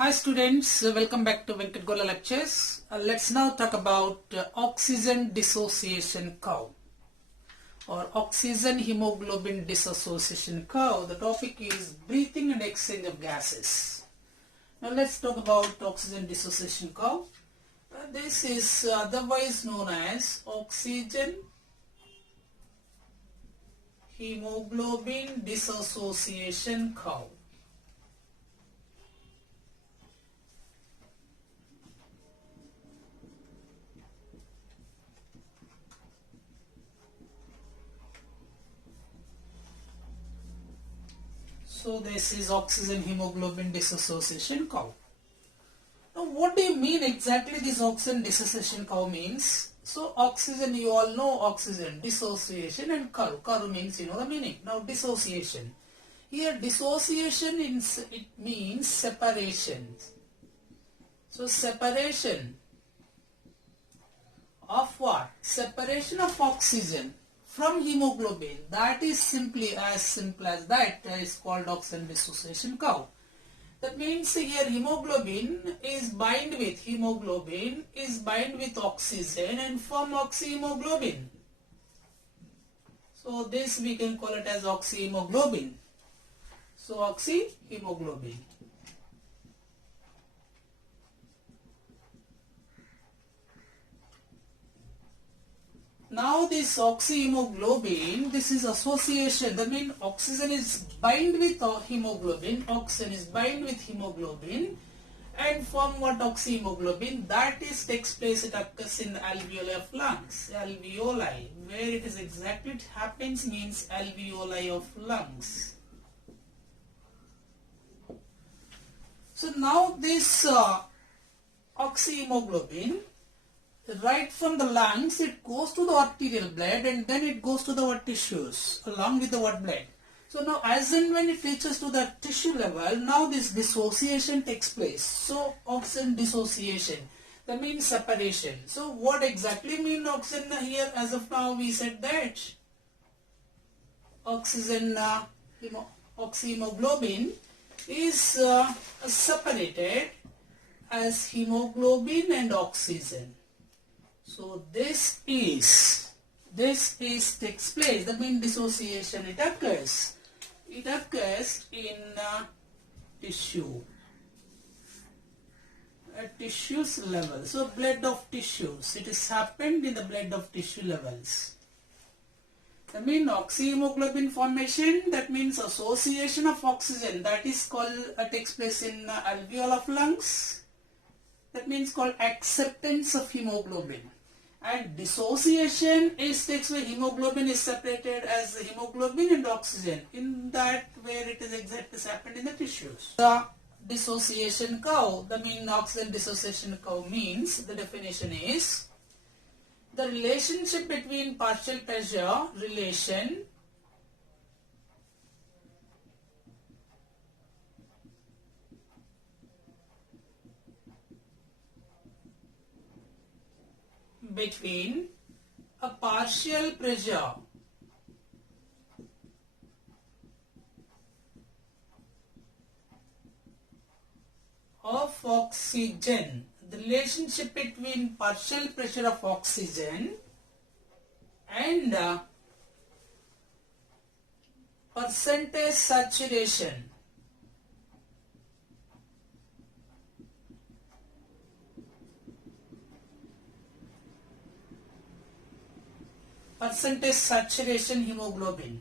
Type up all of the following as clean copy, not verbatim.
Hi students, welcome back to Venkat Gola lectures. Let's now talk about oxygen dissociation curve or oxygen hemoglobin dissociation curve. The topic is breathing and exchange of gases. Now let's talk about oxygen dissociation curve. This is otherwise known as oxygen hemoglobin dissociation curve. So this is oxygen hemoglobin dissociation curve. Now what do you mean exactly this oxygen dissociation curve means? So oxygen, you all know oxygen, dissociation and curve. Curve means you know the meaning. Now dissociation. Here dissociation it means separation. So separation of what? Separation of oxygen from hemoglobin. That is simply as simple as that. Is called oxygen dissociation curve. That means here hemoglobin is bind with oxygen and form oxyhemoglobin. So this we can call it as oxyhemoglobin. So oxyhemoglobin. Now this oxyhemoglobin, this is association. That means oxygen is bind with hemoglobin. Oxygen is bind with hemoglobin and form what oxyhemoglobin? That is takes place, it occurs in the alveoli of lungs. Alveoli. Where it is exactly it happens means alveoli of lungs. So now this oxyhemoglobin, right from the lungs, it goes to the arterial blood and then it goes to the tissues along with the blood. So now as and when it reaches to the tissue level, now this dissociation takes place. So oxygen dissociation, that means separation. So what exactly mean oxygen here? As of now we said that oxygen oxyhemoglobin is separated as hemoglobin and oxygen. So this takes place. That means dissociation. It occurs in tissue, at tissues level. So blood of tissues. It is happened in the blood of tissue levels. That means oxyhemoglobin formation. That means association of oxygen. That is called takes place in alveoli of lungs. That means called acceptance of hemoglobin. And dissociation is takes where hemoglobin is separated as hemoglobin and oxygen. In that where it is exactly happened in the tissues. The dissociation curve, the mean oxygen dissociation curve means, the definition is the relationship between partial pressure relation between a partial pressure of oxygen, the relationship between partial pressure of oxygen and percentage saturation hemoglobin.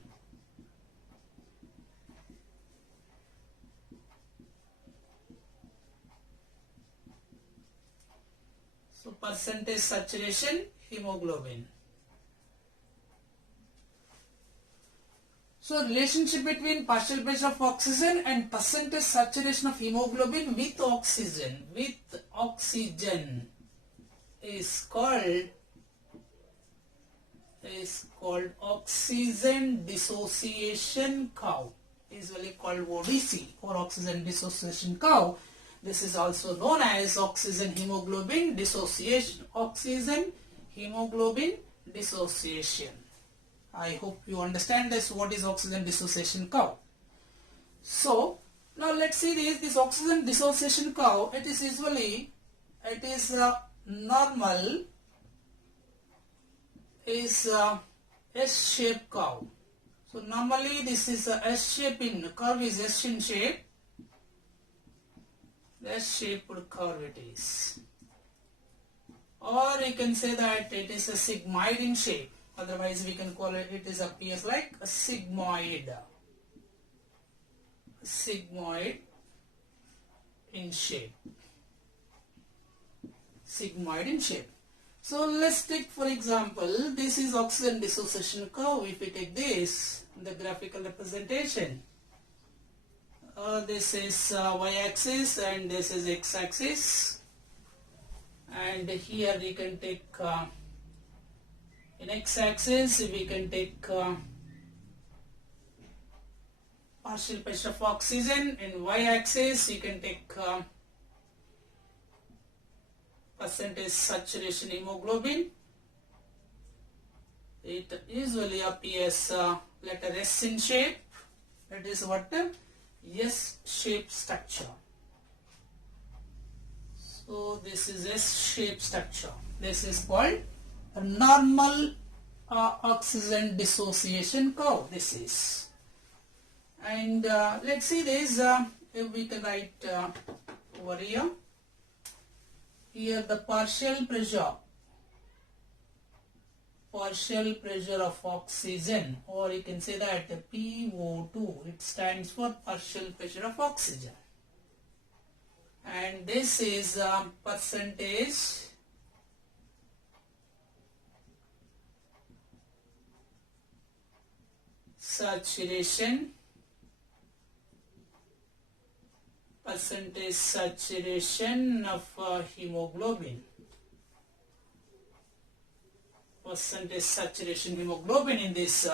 So percentage saturation hemoglobin. So relationship between partial pressure of oxygen and percentage saturation of hemoglobin with oxygen is called oxygen dissociation curve. Is really called ODC or oxygen dissociation curve. This is also known as oxygen hemoglobin dissociation. Oxygen hemoglobin dissociation. I hope you understand this. What is oxygen dissociation curve? So Now let's see this oxygen dissociation curve. It is usually, it is normal, is S-shaped curve. So normally this is a S-shape in, curve is S in shape. S-shaped curve it is. Or you can say that it is a sigmoid in shape. Otherwise we can call it, it is appears like a sigmoid. Sigmoid in shape. Sigmoid in shape. So let's take for example, this is oxygen dissociation curve. If we take this, the graphical representation. This is y-axis and this is x-axis. And here we can take, in x-axis we can take partial pressure of oxygen. In y-axis you can take percentage saturation hemoglobin. It usually appears letter S in shape. That is what S-shaped structure. So this is S-shaped structure. This is called a normal oxygen dissociation curve. This is. And let's see this. If we can write over here. Here the partial pressure of oxygen, or you can say that PO2, it stands for partial pressure of oxygen. And this is percentage saturation, of hemoglobin. Percentage saturation hemoglobin in this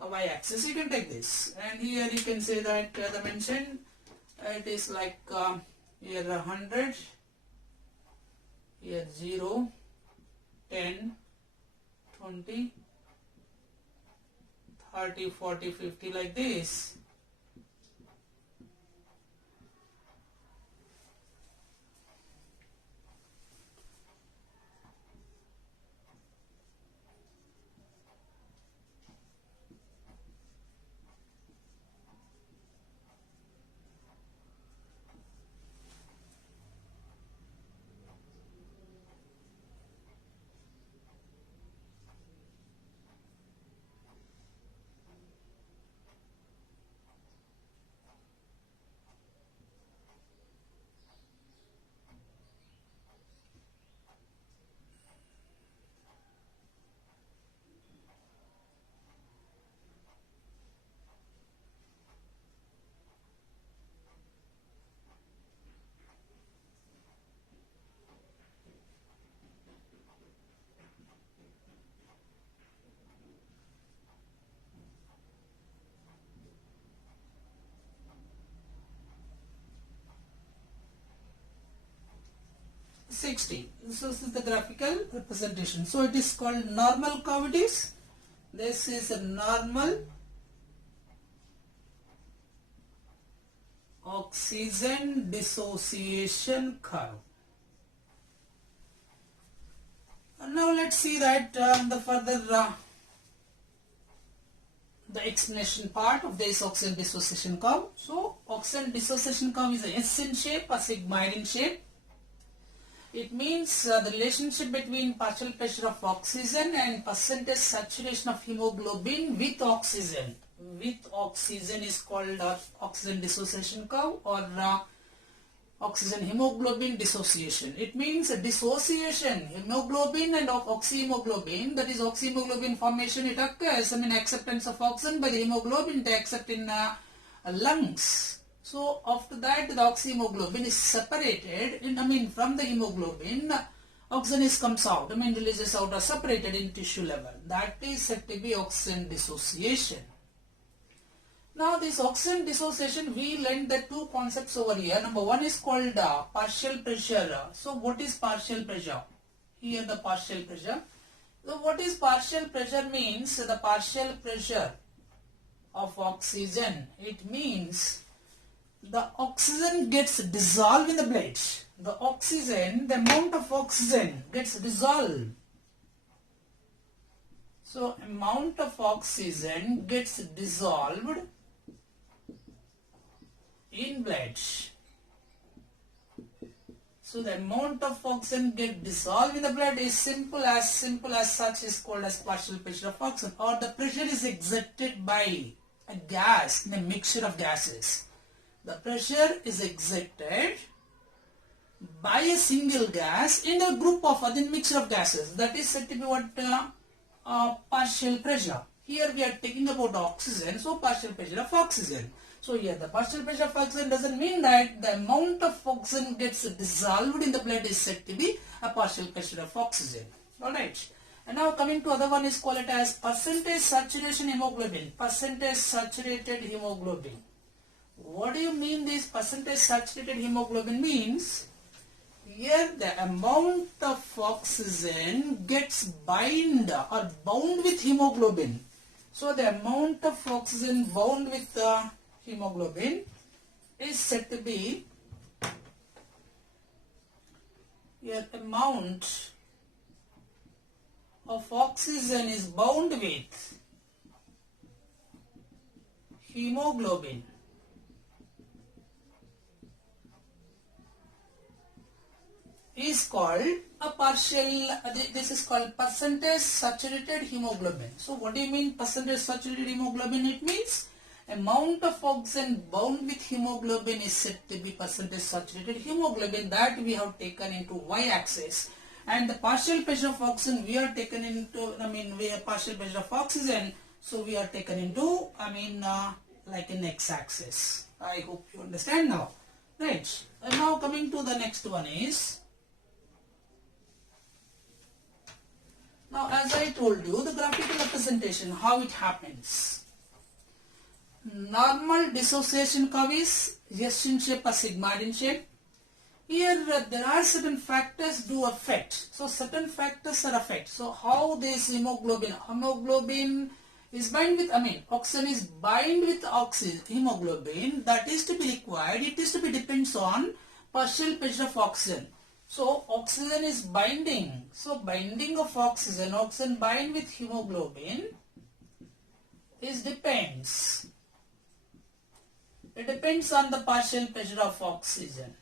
y-axis. You can take this, and here you can say that the mention it is like here 100, here 0, 10, 20, 30, 40, 50 like this. This is the graphical representation. So it is called normal curve. This is a normal oxygen dissociation curve. And now let's see that the further the explanation part of this oxygen dissociation curve. So oxygen dissociation curve is a S in shape, a sigmoid in shape. It means the relationship between partial pressure of oxygen and percentage saturation of hemoglobin with oxygen. With oxygen is called oxygen dissociation curve, or oxygen hemoglobin dissociation. It means dissociation, hemoglobin and oxyhemoglobin, that is oxyhemoglobin formation, it occurs, acceptance of oxygen by the hemoglobin to accept in lungs. So after that the oxyhemoglobin is separated from the hemoglobin, oxygen comes out, releases out or separated in tissue level. That is said to be oxygen dissociation. Now this oxygen dissociation, we learned the two concepts over here. Number one is called partial pressure. So what is partial pressure? Here the partial pressure. So what is partial pressure means? The partial pressure of oxygen, it means the oxygen gets dissolved in the blood. The oxygen, the amount of oxygen gets dissolved. So amount of oxygen gets dissolved in blood. So the amount of oxygen get dissolved in the blood is simple as such is called as partial pressure of oxygen, or the pressure is exerted by a gas in a mixture of gases. The pressure is exerted by a single gas in a group of other mixture of gases. That is said to be what partial pressure. Here we are taking about oxygen, so partial pressure of oxygen. So here the partial pressure of oxygen doesn't mean that the amount of oxygen gets dissolved in the blood is said to be a partial pressure of oxygen. Alright. And now coming to other one is called it as percentage saturation hemoglobin. Percentage saturated hemoglobin. What do you mean this percentage saturated hemoglobin means? Here the amount of oxygen gets bound with hemoglobin. So the amount of oxygen bound with the hemoglobin is said to be your amount of oxygen is bound with hemoglobin is called a partial, this is called percentage saturated hemoglobin. So what do you mean percentage saturated hemoglobin? It means amount of oxygen bound with hemoglobin is said to be percentage saturated hemoglobin, that we have taken into y-axis, and the partial pressure of oxygen we are taken into, we are partial pressure of oxygen, so we are taken into, like an x-axis. I hope you understand now. Right. And now coming to the next one is, now as I told you, the graphical representation, how it happens. Normal dissociation curve is S-in shape or sigmoid in shape. Here there are certain factors do affect. So certain factors are affect. So how this hemoglobin is bind with, oxygen is bind with hemoglobin, that is to be required. It is to be depends on partial pressure of oxygen. So oxygen is binding. So binding of oxygen bind with hemoglobin is depends. It depends on the partial pressure of oxygen.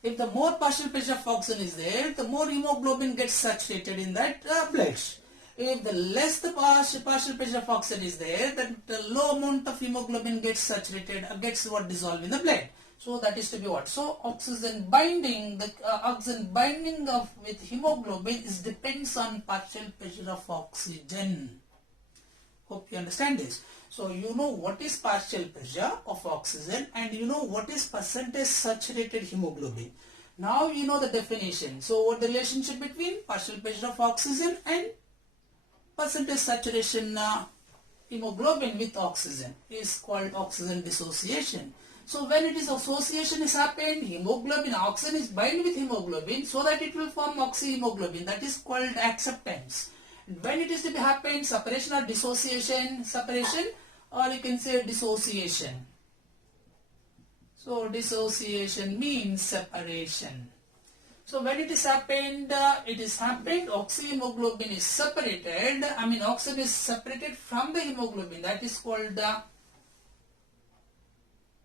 If the more partial pressure of oxygen is there, the more hemoglobin gets saturated in that blood. If the less the partial pressure of oxygen is there, then the low amount of hemoglobin gets saturated, gets dissolved in the blood. So that is to be what? So oxygen binding, with hemoglobin is depends on partial pressure of oxygen. Hope you understand this. So you know what is partial pressure of oxygen and you know what is percentage saturated hemoglobin. Now you know the definition. So what the relationship between partial pressure of oxygen and percentage saturation hemoglobin with oxygen is called oxygen dissociation. So when it is association is happened, oxygen is bind with hemoglobin so that it will form oxyhemoglobin, that is called acceptance. When it is to be happen, separation or dissociation, or you can say dissociation. So dissociation means separation. So when it is happened, oxyhemoglobin is separated, oxygen is separated from the hemoglobin, that is called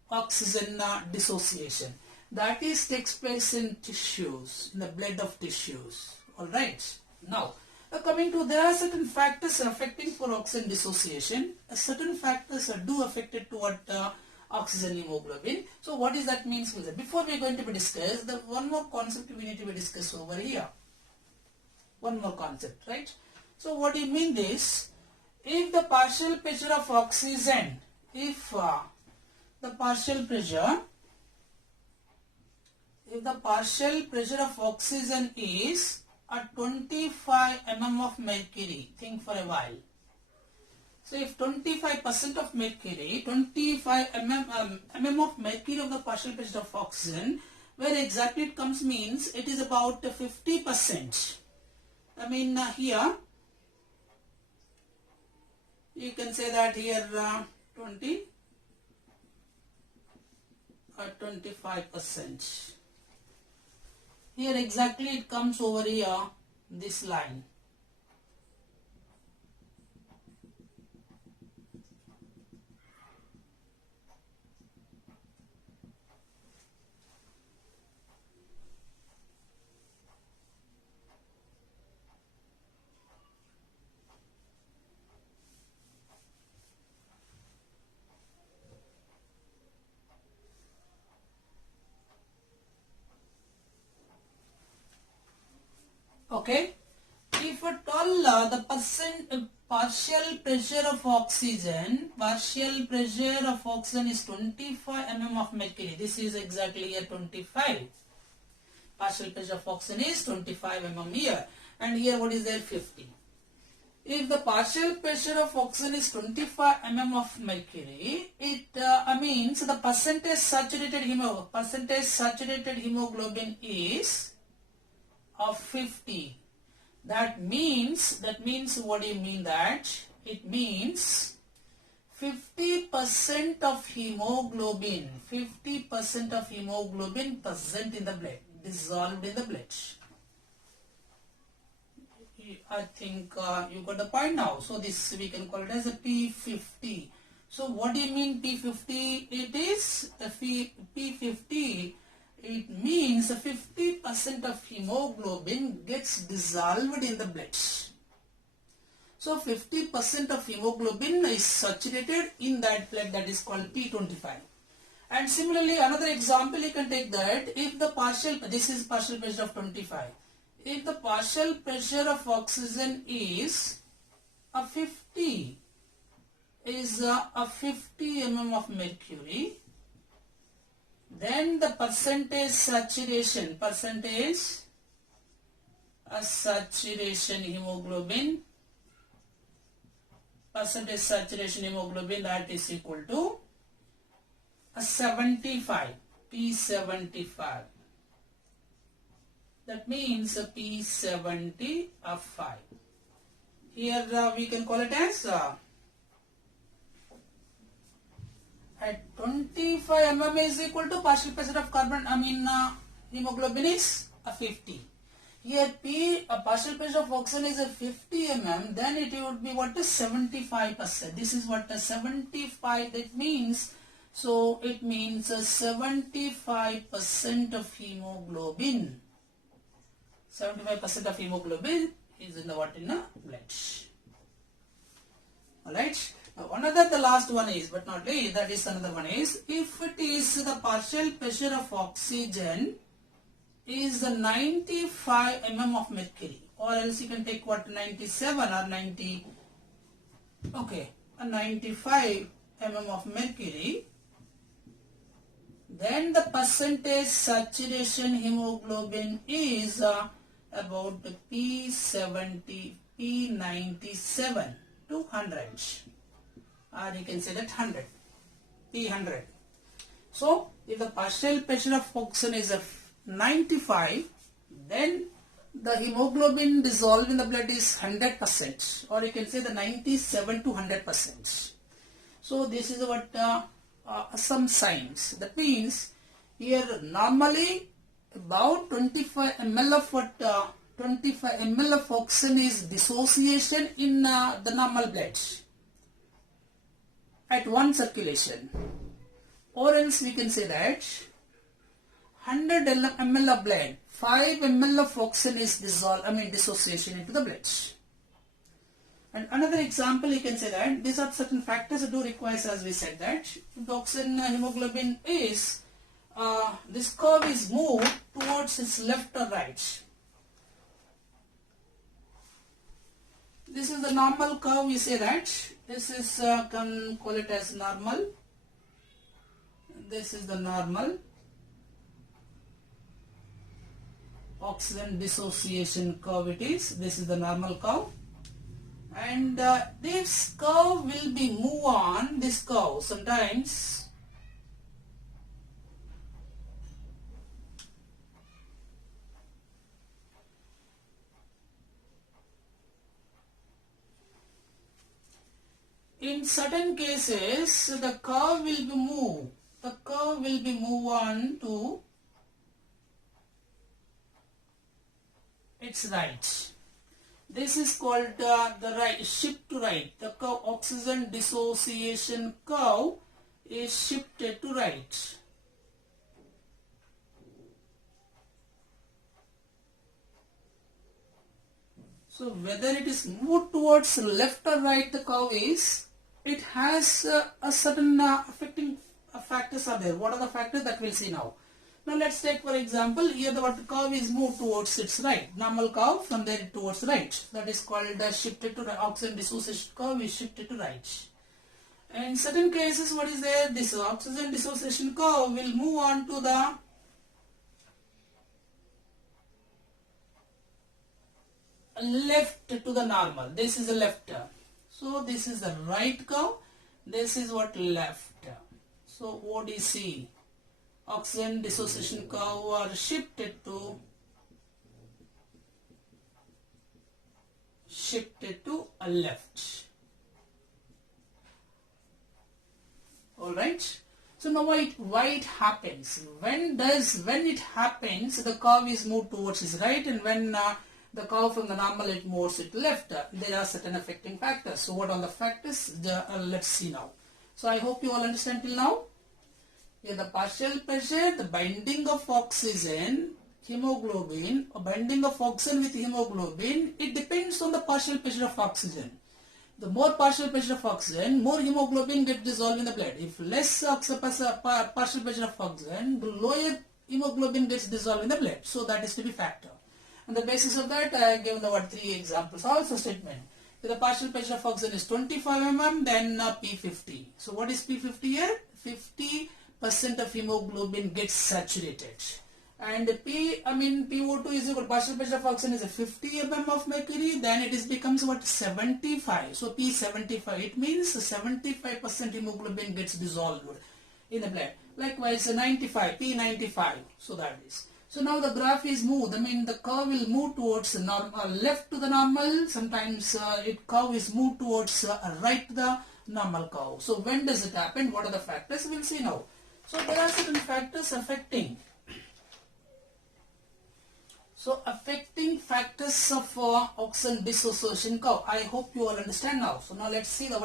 oxygen dissociation. That is takes place in tissues, in the blood of tissues. Alright. Now, coming to, there are certain factors affecting for oxygen dissociation. Certain factors do affected toward oxygen hemoglobin. So what is that means? Before we are going to be discussed, the one more concept we need to be discussed over here. One more concept, right? So what do you mean this? If the partial pressure of oxygen, the partial pressure of oxygen is at 25 mm of mercury, think for a while. So if 25% of mercury, 25 mm of mercury of the partial pressure of oxygen, where exactly it comes means it is about 50%. Here you can say that here 20 25%. Here exactly it comes over here, this line. Okay. If at all the partial pressure of oxygen is 25 mm of mercury. This is exactly here 25. Partial pressure of oxygen is 25 mm here, and here what is there, 50. If the partial pressure of oxygen is 25 mm of mercury, it means the percentage saturated hemoglobin is of 50. That means what do you mean that? It means 50% of hemoglobin present in the blood, dissolved in the blood. I think you got the point now. So this we can call it as a P50. So what do you mean P50? It is a P50. It means 50% of hemoglobin gets dissolved in the blood. So 50% of hemoglobin is saturated in that blood, that is called P25. And similarly, another example you can take that if the this is partial pressure of 25. If the partial pressure of oxygen is a 50 mm of mercury, then the percentage saturation hemoglobin that is equal to a 75, P75. That means a P75. Here we can call it as at 25 mm is equal to partial pressure of hemoglobin is a 50. Here partial pressure of oxygen is a 50 mm, then it would be what is 75%. This is what a 75, that means, so it means 75% of hemoglobin. 75% of hemoglobin is in the what, in the blood. Alright. Now another, the last one is, but not least, that is another one is, if it is the partial pressure of oxygen is 95 mm of mercury, or else you can take what, 97 or 90, okay, a 95 mm of mercury, then the percentage saturation hemoglobin is about P70, P97 to 100, or you can say that 100, P100. So if the partial pressure of oxygen is 95, then the hemoglobin dissolved in the blood is 100%, or you can say the 97 to 100%. So this is what some signs. That means here normally about 25 ml of 25 ml of auxin is dissociation in the normal blood at one circulation, or else we can say that 100 ml of blood, 5 ml of auxin is dissociation into the blood. And another example you can say that these are certain factors that do require, as we said, that the auxin hemoglobin is this curve is moved towards its left or right. This is the normal curve, we say that. This is, can call it as normal. This is the normal oxygen dissociation curve it is. This is the normal curve. And this curve will be move on, this curve sometimes in certain cases the curve will be moved the curve will be move on to its right. This is called the right shift to right. The curve oxygen dissociation curve is shifted to right. So whether it is moved towards left or right, the curve is, it has a certain affecting factors are there. What are the factors that we'll see now? Now let's take for example, here the curve is moved towards its right. Normal curve from there towards right. That is called shifted to right. Oxygen dissociation curve is shifted to right. In certain cases, what is there? This oxygen dissociation curve will move on to the left to the normal. This is the left. So this is the right curve. This is what left. So ODC, oxygen dissociation curve, are shifted to a left. Alright. So now why it happens? When it happens, the curve is moved towards its right, and when the curve from the normal it moves it left, there are certain affecting factors. So what are the factors? Let's see now. So I hope you all understand till now. Here the partial pressure, the binding of oxygen, hemoglobin, or binding of oxygen with hemoglobin, it depends on the partial pressure of oxygen. The more partial pressure of oxygen, more hemoglobin gets dissolved in the blood. If less partial pressure of oxygen, the lower hemoglobin gets dissolved in the blood. So that is to be factor. On the basis of that, I gave the 3 examples. Also statement. If the partial pressure of oxygen is 25 mm, then P50. So what is P50 here? 50% of hemoglobin gets saturated. And PO2 is equal, partial pressure of oxygen is a 50 mm of mercury, then it becomes what? 75. So P75. It means 75% hemoglobin gets dissolved in the blood. Likewise 95, P95. So that is. So now the graph is moved. The curve will move towards the normal, left to the normal. Sometimes curve is moved towards right to the normal curve. So when does it happen? What are the factors? We'll see now. So there are certain factors affecting. So affecting factors of oxygen dissociation curve. I hope you all understand now. So now let's see the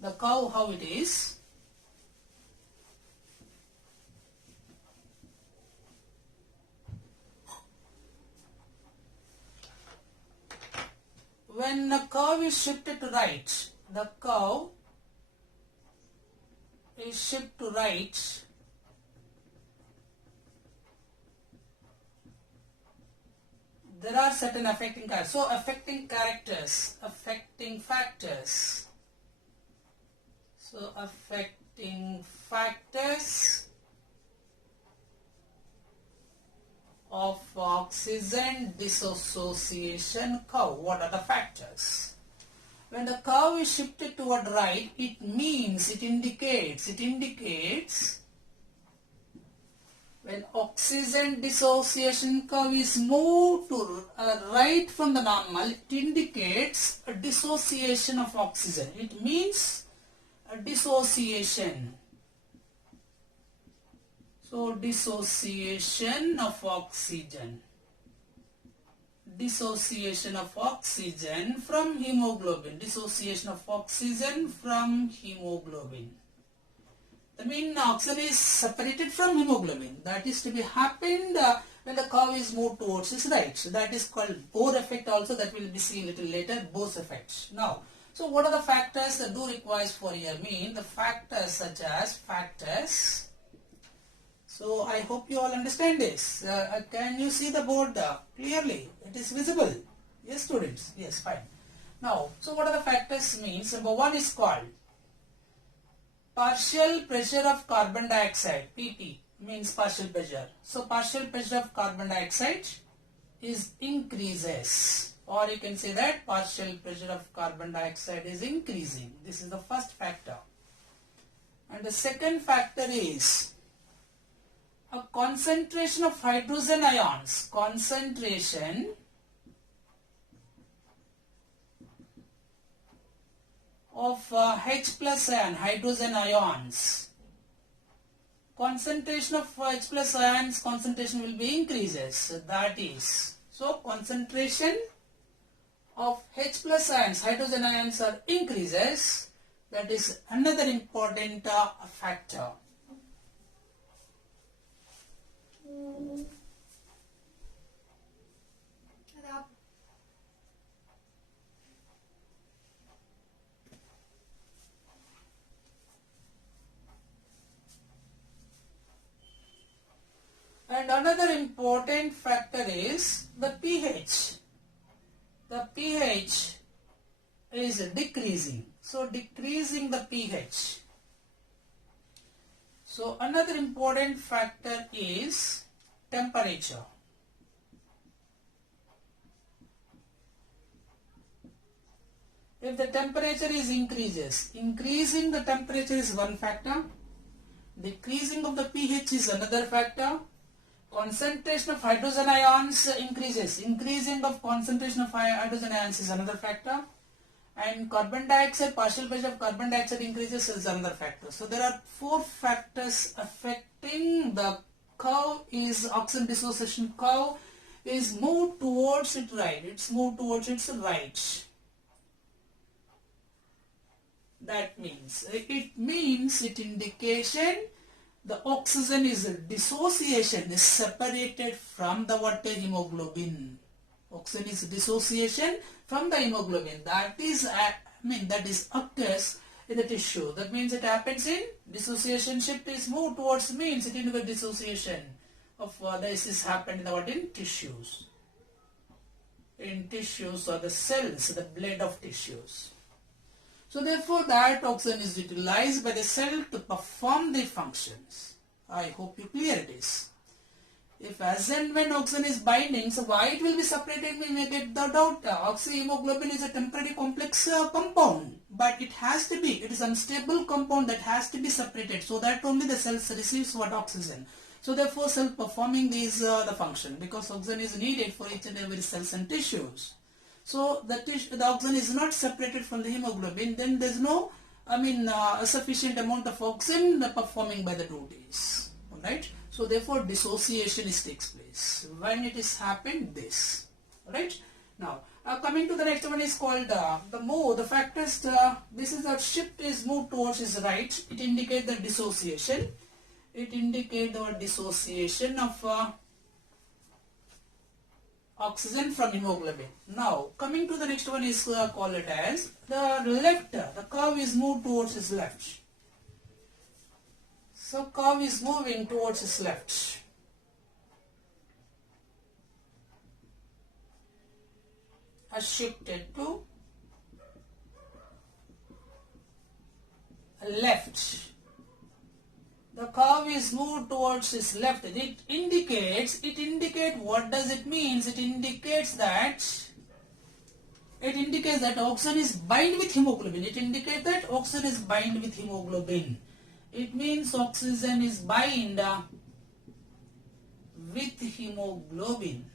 curve, how it is. When the curve is shifted to right, the curve is shifted to right, there are certain affecting characters. So affecting factors. So affecting factors of oxygen dissociation curve. What are the factors? When the curve is shifted toward right, it indicates when oxygen dissociation curve is moved to right from the normal, it indicates a dissociation of oxygen. It means a dissociation. So dissociation of oxygen. Dissociation of oxygen from hemoglobin. Dissociation of oxygen from hemoglobin. Oxygen is separated from hemoglobin. That is to be happened when the curve is moved towards its right. So that is called Bohr effect also, that will be seen little later, Bohr's effect. Now, so what are the factors that do requires for here? The factors such as factors. So I hope you all understand this. Can you see the board clearly? It is visible. Yes, students. Yes, fine. Now, so what are the factors means? Number one is called partial pressure of carbon dioxide. PP means partial pressure. So partial pressure of carbon dioxide is increases, or you can say that partial pressure of carbon dioxide is increasing. This is the first factor. And the second factor is a concentration of hydrogen ions. Concentration of H plus ion, hydrogen ions, concentration of H plus ions, concentration will be increases. That is, so concentration of H plus ions, hydrogen ions are increases. That is another important factor. And another important factor is the pH. The pH is decreasing. So decreasing the pH. So another important factor is temperature. If the temperature is increasing the temperature is one factor. Decreasing of the pH is another factor. Concentration of hydrogen ions increases. Increasing of concentration of hydrogen ions is another factor. And carbon dioxide, partial pressure of carbon dioxide increases is another factor. So there are four factors affecting the curve. Is Auxin dissociation curve is moved towards its right. It's moved towards its right. That means it indication the oxygen is dissociation is separated from the water hemoglobin. Oxygen is dissociation from the hemoglobin. That is that is occurs in the tissue. That means it happens in dissociation. Shift is moved towards means it indicates dissociation of this is happened in the what in tissues. In tissues or the cells, the blood of tissues. So therefore that oxygen is utilized by the cell to perform the functions. I hope you clear it is. If as and when oxygen is binding, so why it will be separated, we may get the doubt. Oxyhemoglobin is a temporary complex compound, but it has to be, it is unstable compound that has to be separated, so that only the cells receives what oxygen. So therefore cell performing these the function, because oxygen is needed for each and every cells and tissues. So the oxygen is not separated from the hemoglobin, then there is no a sufficient amount of oxygen performing by the duties. Alright. So therefore dissociation takes place. When it is happened, this. Alright. Now coming to the next one is called the move. The factors, this is the shift is moved towards its right. It indicates the dissociation. It indicates the dissociation of oxygen from hemoglobin. Now coming to the next one is called it as the left. The curve is moved towards its left. So curve is moving towards its left. Has shifted to left. The curve is moved towards its left. It indicates what does it mean? It indicates that oxygen is bind with hemoglobin. It indicates that oxygen is bind with hemoglobin. It means oxygen is bind with hemoglobin.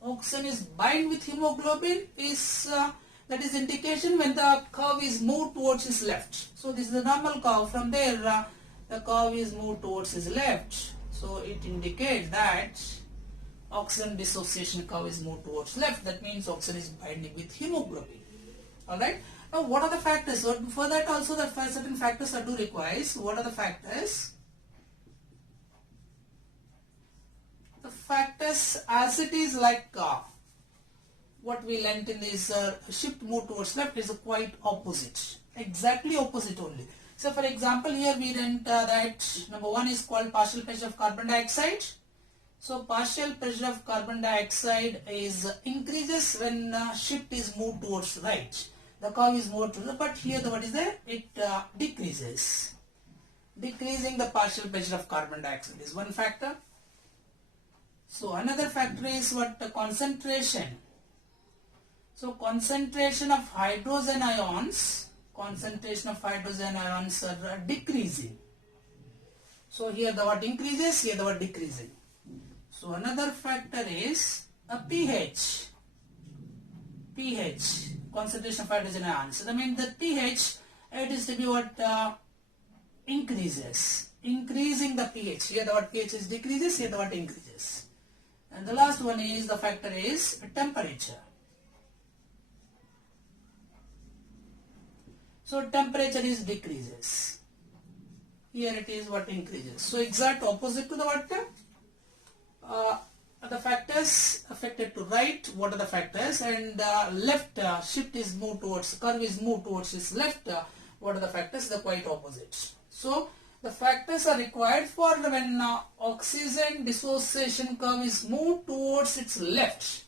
Oxygen is bind with hemoglobin is that is indication when the curve is moved towards its left. So this is the normal curve. From there the curve is moved towards its left. So it indicates that oxygen dissociation curve is moved towards left. That means oxygen is binding with hemoglobin. Alright. Now what are the factors? So for that also the certain factors are do requires. What are the factors? The factors as it is like what we learnt in this shift move towards left is quite opposite. Exactly opposite only. So for example here we learnt that number one is called partial pressure of carbon dioxide. So partial pressure of carbon dioxide is increases when shift is moved towards right. The curve is moved to the, but here the what is there? It decreases. Decreasing the partial pressure of carbon dioxide is one factor. So another factor is what? The concentration. So concentration of hydrogen ions are decreasing. So here the what increases, here the what decreasing. So another factor is a pH. Concentration of hydrogen ions. So that means the pH it is to be what increases. increasing the pH. Here the what pH is decreases, here the what increases. And the last one is, the factor is temperature. So temperature is decreases. Here it is what increases. So exact opposite to the what? The factors affected to right. What are the factors? And left shift is moved towards, curve is moved towards its left. What are the factors? The quite opposite. So the factors are required for when oxygen dissociation curve is moved towards its left.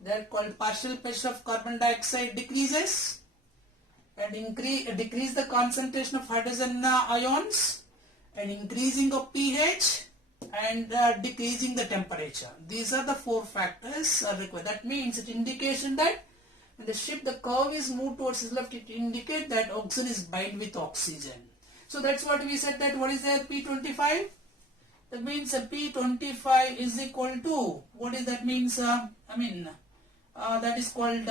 They are called partial pressure of carbon dioxide decreases and decrease the concentration of hydrogen ions, and increasing of pH, and decreasing the temperature. These are the four factors required. That means it indication that when the curve is moved towards its left, it indicates that oxygen is bind with oxygen. So that's what we said, that what is there, P25? That means P25 is equal to, what is that means, that is called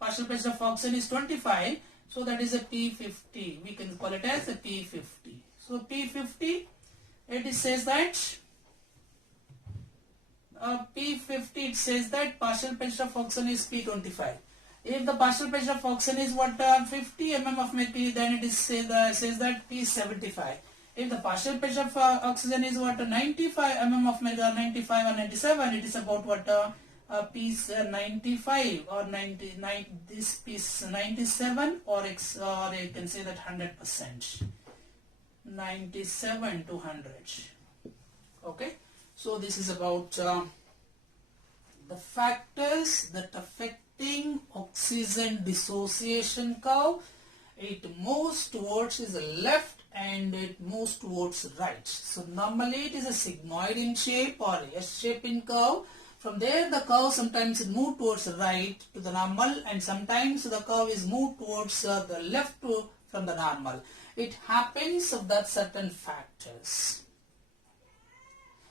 partial pressure of oxygen is 25, so that is a P50. We can call it as a P50. So P50, it says that P50, it says that partial pressure of oxygen is P25. If the partial pressure of oxygen is what 50 mm of mercury, then it is says that P75. If the partial pressure of oxygen is what 95 mm of mercury, 95 or 97, it is about what piece 95 or 99. This piece 97 or you can say that 100%. 97 to 100. Okay, so this is about the factors that affecting oxygen dissociation curve. It moves towards its left and it moves towards right. So normally it is a sigmoid in shape or S shape in curve. From there the curve sometimes it moves towards the right to the normal, and sometimes the curve is moved towards the left from the normal. It happens of that certain factors.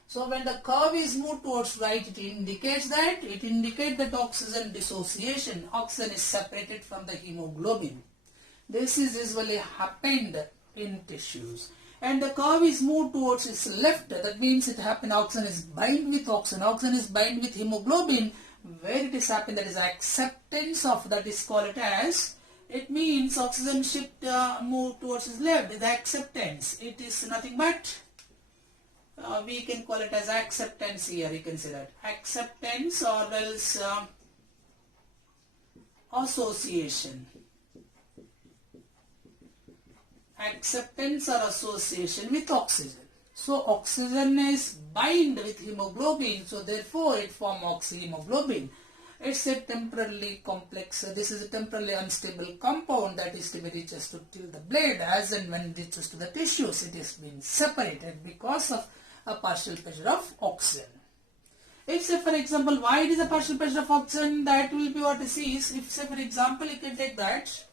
So when the curve is moved towards right, it indicates that oxygen dissociation, oxygen is separated from the hemoglobin. This is usually happened in tissues. And the curve is moved towards its left, that means it happened, oxygen is bind with oxygen, oxygen is bind with hemoglobin. Where it is happened, that is acceptance of, that is called it as, it means oxygen shift move towards its left, is acceptance. It is nothing but, we can call it as acceptance here, you can say that. Acceptance or else association. Acceptance or association with oxygen. So oxygen is bind with hemoglobin, so therefore it forms oxyhemoglobin. It's a temporarily complex, this is a temporarily unstable compound that is to be reaches to till the blood, as and when it reaches to the tissues, it is being separated because of a partial pressure of oxygen. If say for example, why it is a partial pressure of oxygen, that will be what it is. If say for example, you can take that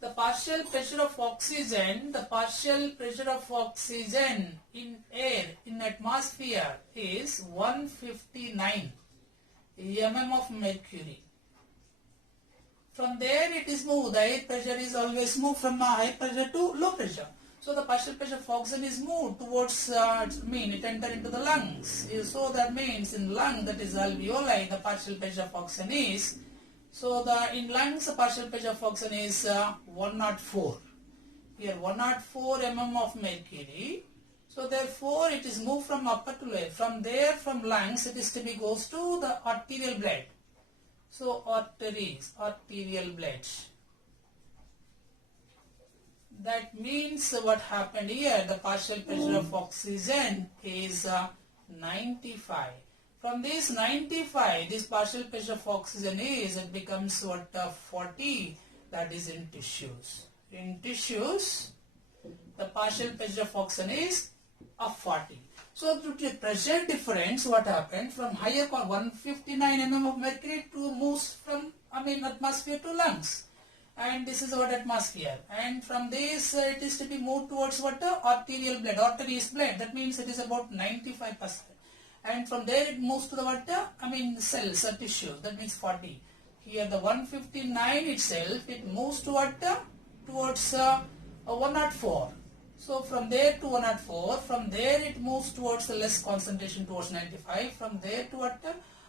the partial pressure of oxygen in air, in atmosphere is 159 mm of mercury. From there it is moved, the air pressure is always moved from high pressure to low pressure. So the partial pressure of oxygen is moved towards, it enters into the lungs. So that means in lung, that is alveoli, the partial pressure of oxygen is, so in lungs the partial pressure of oxygen is 104. Here 104 mm of mercury. So therefore it is moved from upper to lower. From there, from lungs, it is to be goes to the arterial blood. So arteries, arterial blood. That means what happened here, the partial pressure of oxygen is 95. From this 95, this partial pressure of oxygen is, it becomes what 40, that is in tissues. In tissues, the partial pressure of oxygen is 40. So due to pressure difference, what happened, from higher 159 mm of mercury to moves from atmosphere to lungs. And this is what atmosphere. And from this it is to be moved towards what arterial blood. Artery is blood. That means it is about 95%. And from there it moves to the what? Cells or tissues. That means 40. Here the 159 itself, it moves to what? Towards 104. So from there to 104, from there it moves towards the less concentration towards 95, from there to what?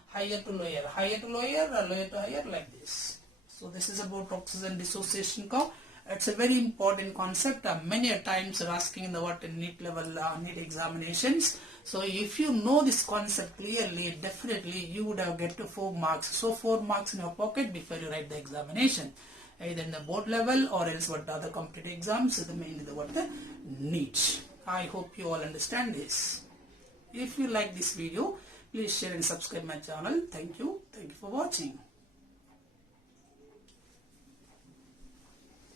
Higher to lower, higher to lower, or lower to higher, like this. So this is about oxygen dissociation curve. It's a very important concept. Many a times are asking in the what NEET level NEET examinations. So if you know this concept clearly, definitely you would have get to 4 marks. So 4 marks in your pocket before you write the examination, either in the board level or else what the other competitive exams, mainly the NEET. I hope you all understand this. If you like this video, please share and subscribe my channel. Thank you for watching.